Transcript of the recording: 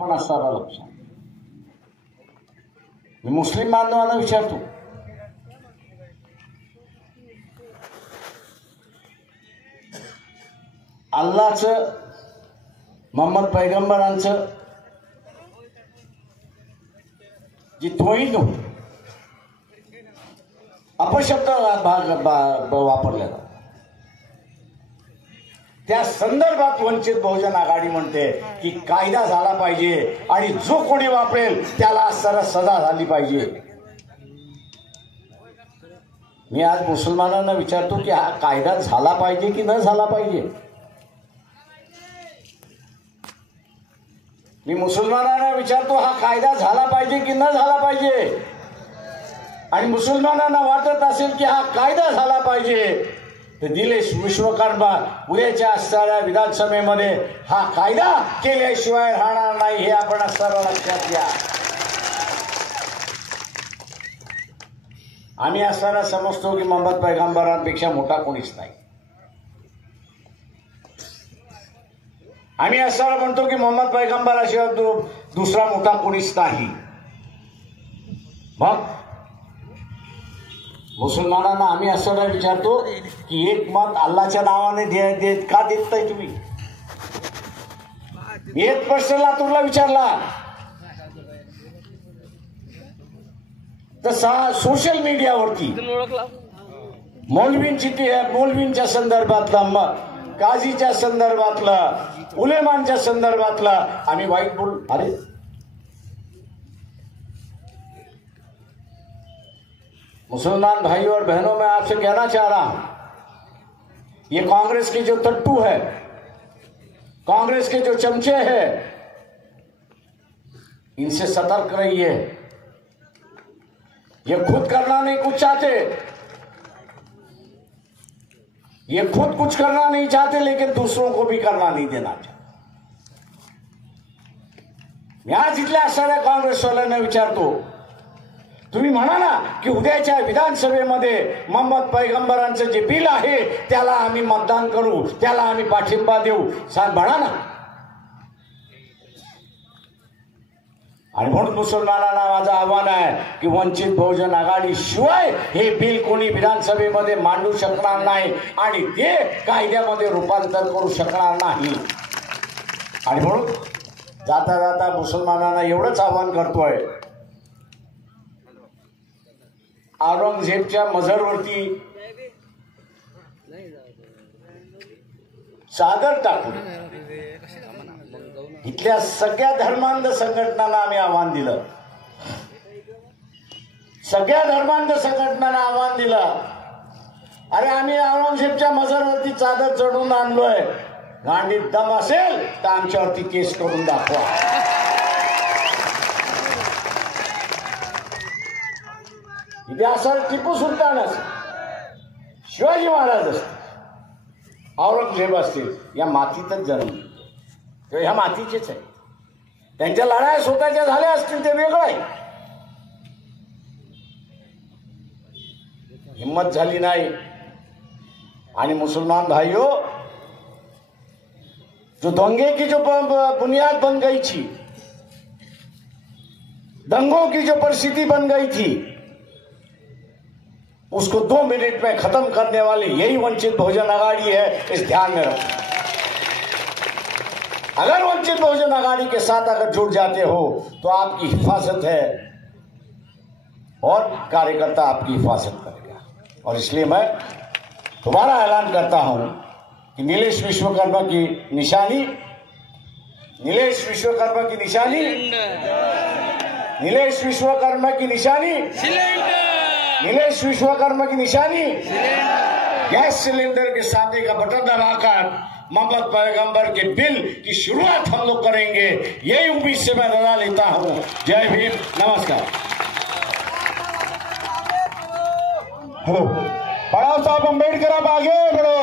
पण असणारा लक्षात मी मुस्लिम बांधवांना विचारतो, अल्लाचं मोहम्मद पैगंबरांचं जी तोहीद होती अपशब्द वापरलेला त्या संदर्भात वंचित बहुजन आघाडी म्हणते की कायदा झाला पाहिजे आणि जो कोणी वापरेल त्याला सरळ सजा झाली पाहिजे. मी आज मुसलमानांना विचारतो की हा कायदा झाला पाहिजे की न झाला पाहिजे. मी मुसलमानांना विचारतो हा कायदा झाला पाहिजे की न झाला पाहिजे. आणि मुसलमानांना वाटत असेल की हा कायदा झाला पाहिजे तर निलेश विश्वकर्मा उद्याच्या असणाऱ्या विधानसभेमध्ये हा कायदा केल्याशिवाय राहणार नाही हे आपण सर्व लक्षात घ्या. आम्ही असताना समजतो की मोहम्मद पैगंबरांपेक्षा मोठा कोणीच नाही. आम्ही असताना म्हणतो की मोहम्मद पैगंबराशिवाय दुसरा मोठा कोणीच नाही. मग मुसलमानांना आम्ही असं विचारतो की एक मत अल्लाच्या नावाने का देत नाही तुम्ही. एक प्रश्न लातूरला विचारला तर सोशल मीडियावरती मौलवींच्या संदर्भातलं, काझीच्या संदर्भातलं, उलेमांच्या संदर्भातलं आम्ही वाईट बोलू. अरे मुसलमान भाइयों और बहनों, मैं आपसे कहना चाह रहा हूं, ये कांग्रेस के जो टट्टू है, कांग्रेस के जो चमचे हैं, इनसे सतर्क रहिए. ये खुद करना नहीं कुछ चाहते, ये खुद कुछ करना नहीं चाहते लेकिन दूसरों को भी करना नहीं देना चाहते. मी आज इथल्या असणाऱ्या काँग्रेसवाल्यांना विचारतो, तुम्ही म्हणा ना की उद्याच्या विधानसभेमध्ये मोहम्मद पैगंबरांचं जे बिल आहे त्याला आम्ही मतदान करू, त्याला आम्ही पाठिंबा देऊ, म्हणा ना. आणि म्हणून मुसलमानांना माझं आव्हान आहे की वंचित बहुजन आघाडी शिवाय हे बिल कोणी विधानसभेमध्ये मांडू शकणार नाही आणि ते कायद्यामध्ये रूपांतर करू शकणार नाही. आणि म्हणून जाता जाता मुसलमानांना एवढंच आव्हान करतोय, औरंगजेबच्या मजरवरती चादर टाकून इथल्या सगळ्या धर्मांध संघटनांना आम्ही आव्हान दिलं, सगळ्या धर्मांध संघटनांना आव्हान दिलं, अरे आम्ही औरंगजेबच्या मजरवरती चादर चढून आणलोय, गांडीत दम असेल तर आमच्यावरती केस करून दाखवा. इतिहासात टिपू सुलतान असतील, शिवाजी महाराज असतील, औरंगजेब असतील, या मातीतच जन्म किंवा ह्या मातीचेच आहे. त्यांच्या लढाया स्वतःच्या झाल्या असतील ते वेगळं आहे. हिम्मत झाली नाही. आणि मुसलमान भाइयों, जो दंगे की जो बुनियाद बन गई थी, दंगों की जो परिस्थिति बन गई थी, उसको 2 मिनट में खत्म करने वाली यही वंचित बहुजन आघाड़ी है. इस ध्यान में रखो. अगर वंचित बहुजन आघाड़ी के साथ अगर जुड़ जाते हो तो आपकी हिफाजत है और कार्यकर्ता आपकी हिफाजत करेगा. और इसलिए मैं दोबारा ऐलान करता हूं कि नीलेश विश्वकर्मा की निशानी, नीलेश विश्वकर्मा की निशानी, नीलेश विश्वकर्मा की निशानी, नीलेश विश्वकर्मा की निशानी गैस सिलेंडर के सामने का बटन दबाकर मोहम्मद पैगंबर के बिल की शुरुआत हम लोग करेंगे. यही उम्मीद से मैं रजा लेता हूं. जय भीम, नमस्कार. हेलो, बड़ा साहब अम्बेडकर, आप आगे बढ़ो.